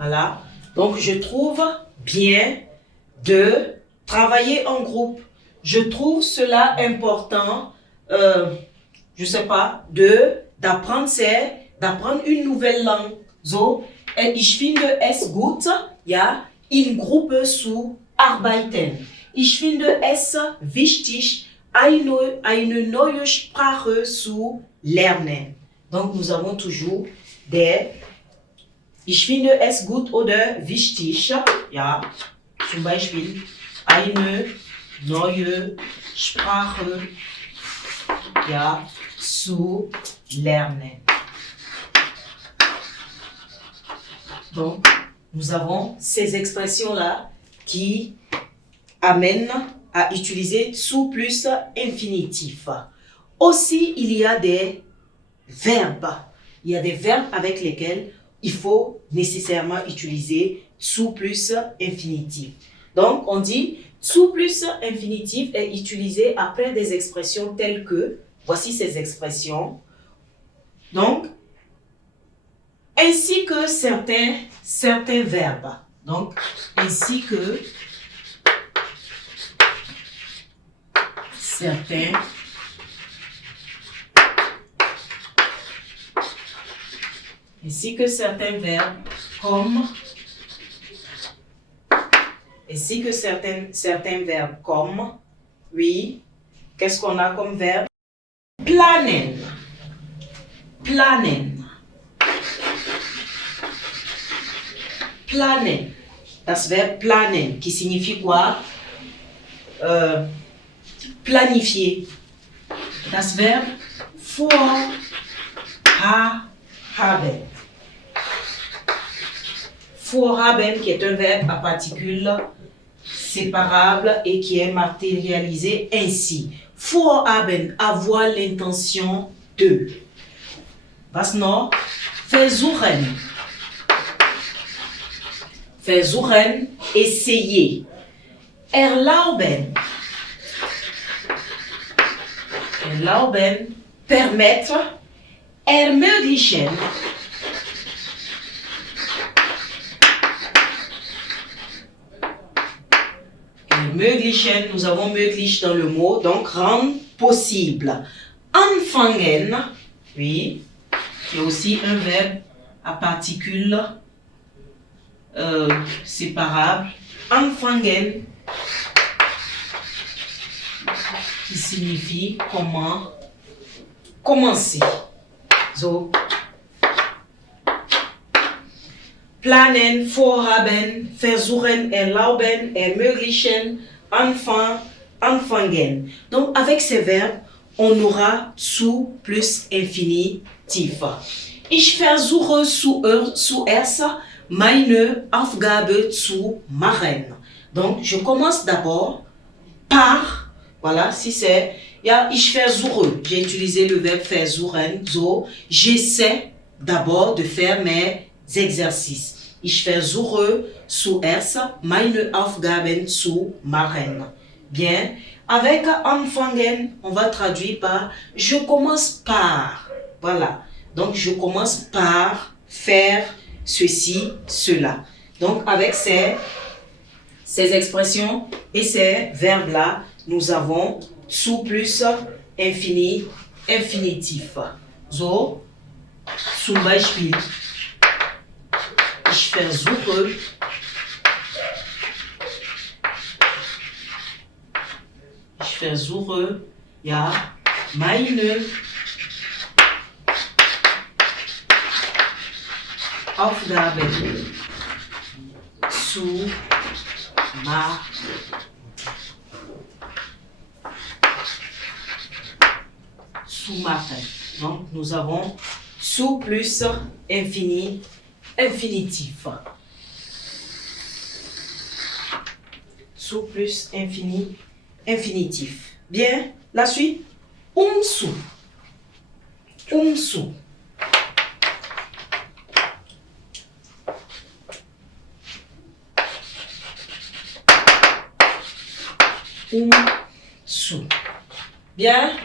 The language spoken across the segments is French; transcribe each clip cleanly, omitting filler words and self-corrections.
Voilà. Donc, je trouve bien de travailler en groupe. Je trouve cela important, je sais pas, d'apprendre une nouvelle langue. So, ich finde es gut, ja, in Gruppe zu arbeiten. Ich finde es wichtig, eine neue Sprache zu lernen. Donc, nous avons toujours des Ich finde es gut oder wichtig, ja, zum Beispiel eine neue Sprache, ja, zu lernen. Donc, nous avons ces expressions-là qui amènent à utiliser zu plus infinitif. Aussi, il y a des verbes. Il y a des verbes avec lesquels il faut nécessairement utiliser zu plus infinitif. Donc, on dit zu plus infinitif est utilisé après des expressions telles que, voici ces expressions. Donc, ainsi que certains verbes. Donc, ainsi que certains ainsi que certains verbes comme oui, qu'est-ce qu'on a comme verbe? Planen. Das Verbe planen, qui signifie quoi? Planifier. Das Verbe vorhaben. Vorhaben, qui est un verbe à particules séparables et qui est matérialisé ainsi. Vorhaben, avoir l'intention de. Was noch? Versuchen. Versuchen, essayer. Erlauben. Erlauben, permettre. Ermöglichen. Ermöglichen, nous avons möglich dans le mot, donc rendre possible. Anfangen, oui, qui est aussi un verbe à particules séparables. Anfangen, qui signifie comment, commencer. So. Planen, vorhaben, versuchen, erlauben, ermöglichen, anfangen. Donc, avec ces verbes, on aura zu plus infinitif. Ich versuche zuerst meine Aufgabe zu machen. Donc, je commence d'abord par, voilà, si c'est, ich versuche, j'ai utilisé le verbe versuchen, so, j'essaie d'abord de faire mes exercices. Ich versuche zuerst meine Aufgaben zu machen. Bien. Avec anfangen, on va traduire par je commence par. Voilà. Donc, je commence par faire ceci, cela. Donc, avec ces expressions et ces verbes-là, nous avons zu plus infinitif. So, zum Beispiel. Ich versuche, ja, meine Aufgaben zu machen. Donc, nous avons zu plus infinitif. Zu plus infinitif. Bien, la suite. Umzu. Umzu. Umzu. Bien.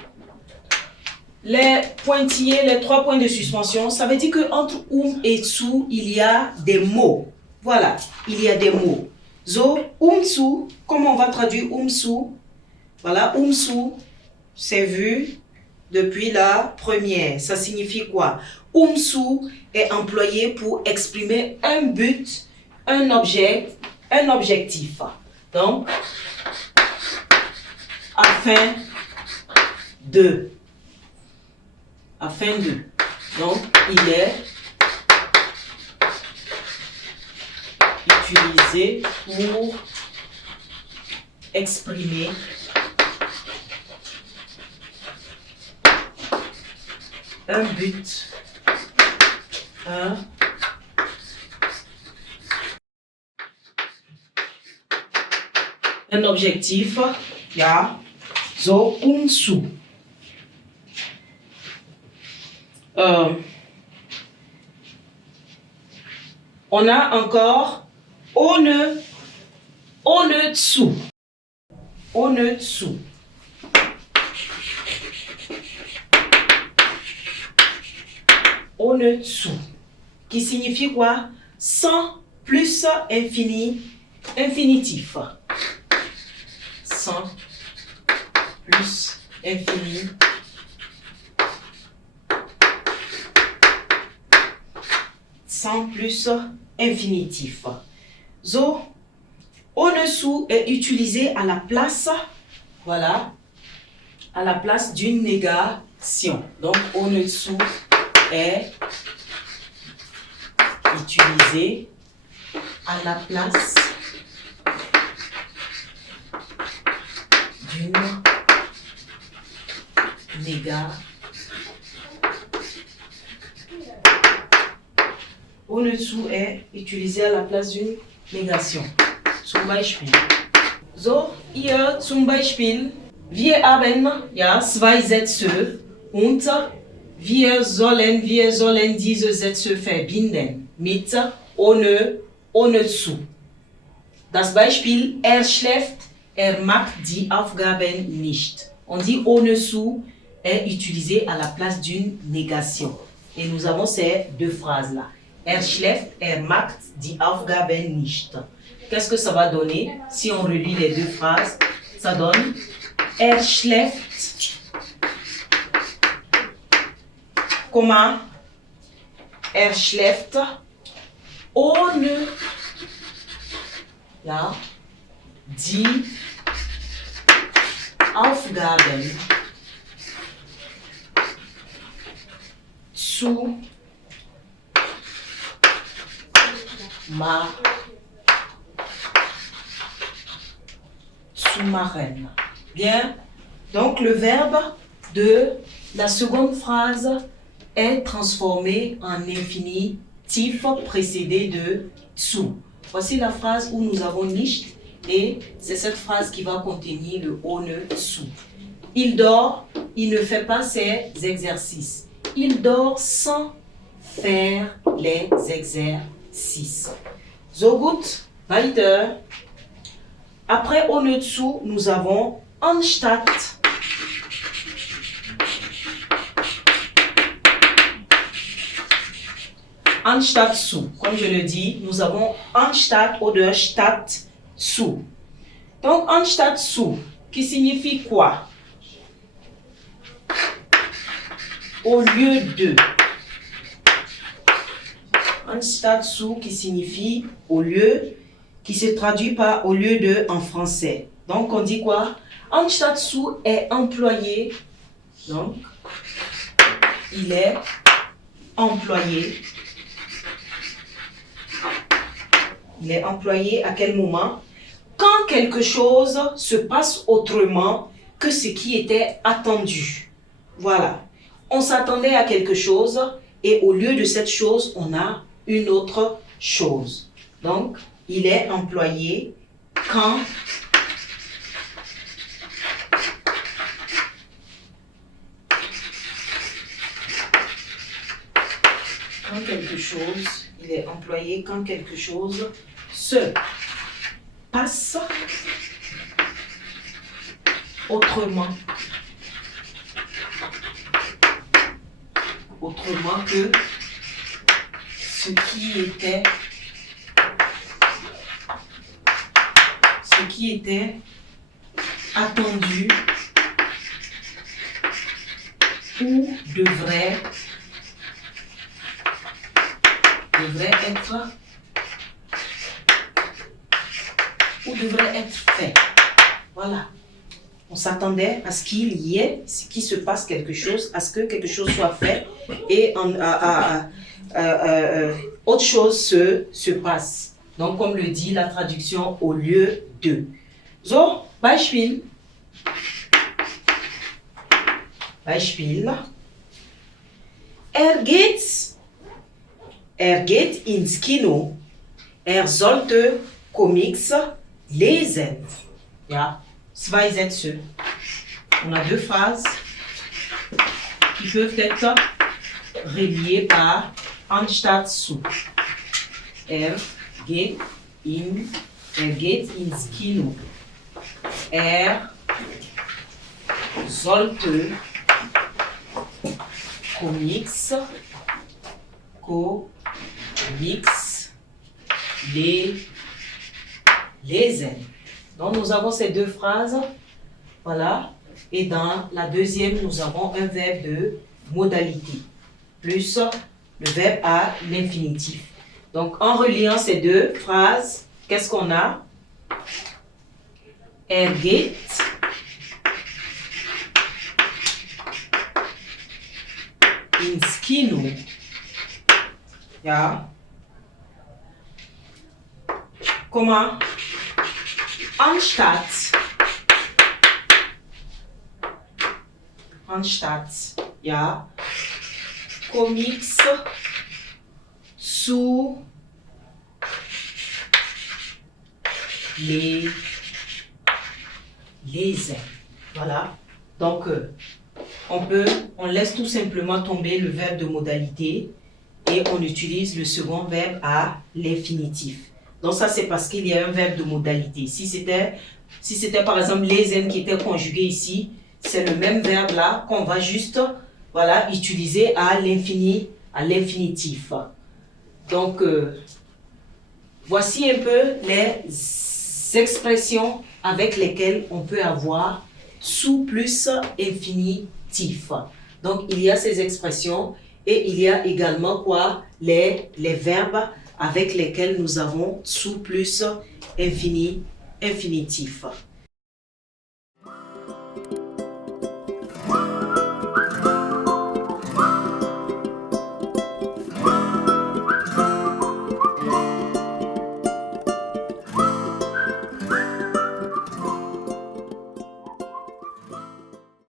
Les pointillés, les 3 points de suspension, ça veut dire qu'entre et zu, il y a des mots. Voilà, il y a des mots. So, umzu, comment on va traduire umzu? Voilà, umzu, c'est vu depuis la première. Ça signifie quoi? Umzu est employé pour exprimer un but, un objectif. Donc, afin de. Donc, il est utilisé pour exprimer un but, un objectif, ja, so umzu. On a encore ohne zu. Ohne zu. Ohne zu. Qui signifie quoi? Sans plus infinitif. Sans plus infinitif. Sans plus infinitif. So, ohne zu est utilisé à la place, voilà, à la place d'une négation. Donc, ohne zu est utilisé à la place d'une négation. Ohne zu est utilisé à la place d'une négation. Zum Beispiel. So, hier zum Beispiel. Wir haben ja zwei Sätze und wir sollen diese Sätze verbinden mit ohne zu. Das Beispiel, er schläft, er macht die Aufgaben nicht. On dit ohne zu est utilisé à la place d'une négation. Et nous avons ces deux phrases-là. Er schläft, er macht die Aufgaben nicht. Qu'est-ce que ça va donner si on relit les deux phrases? Ça donne er schläft. Comment? Er schläft ohne die Aufgaben zu sous-marine. Bien, donc le verbe de la seconde phrase est transformé en infinitif précédé de zu. Voici la phrase où nous avons nicht et c'est cette phrase qui va contenir le ohne zu. Il dort, il ne fait pas ses exercices. Il dort sans faire les exercices. So gut, weiter. Après ohne zu, nous avons anstatt. Anstatt zu, comme je le dis, nous avons anstatt oder statt zu. Donc anstatt zu, qui signifie quoi? Au lieu de. Anstatt zu, qui signifie au lieu, qui se traduit par au lieu de en français. Donc on dit quoi? Anstatt zu est employé. Donc il est employé. Il est employé à quel moment? Quand quelque chose se passe autrement que ce qui était attendu. Voilà. On s'attendait à quelque chose et au lieu de cette chose, on a une autre chose. Donc, il est employé quand quelque chose, il est employé quand quelque chose se passe autrement que ce qui était qui était attendu ou devrait être fait. Voilà. On s'attendait à ce qu'il y ait, qu'il se passe quelque chose, à ce que quelque chose soit fait et autre chose se passe. Donc, comme le dit la traduction, au lieu de. So, Beispiel. Er geht ins Kino. Er sollte Comics lesen. Ja, zwei Sätze. On a deux phrases qui peuvent être reliées par anstatt zu. Er geht ins Kino. Er sollte Comics lesen. Donc nous avons ces deux phrases, voilà, et dans la deuxième nous avons un verbe de modalité, plus le verbe à l'infinitif. Donc en reliant ces deux phrases, qu'est-ce qu'on a? Er geht ins Kino. Ja. Comment? Anstatt, ja, Comics zu lesen. Voilà. Donc, on laisse tout simplement tomber le verbe de modalité et on utilise le second verbe à l'infinitif. Donc ça, c'est parce qu'il y a un verbe de modalité. Si c'était par exemple lesen qui était conjugué ici, c'est le même verbe là qu'on va juste, voilà, utiliser à l'infinitif. Donc, voici un peu les expressions avec lesquelles on peut avoir zu plus infinitif. Donc, il y a ces expressions et il y a également quoi? Les verbes avec lesquels nous avons zu plus infinitif.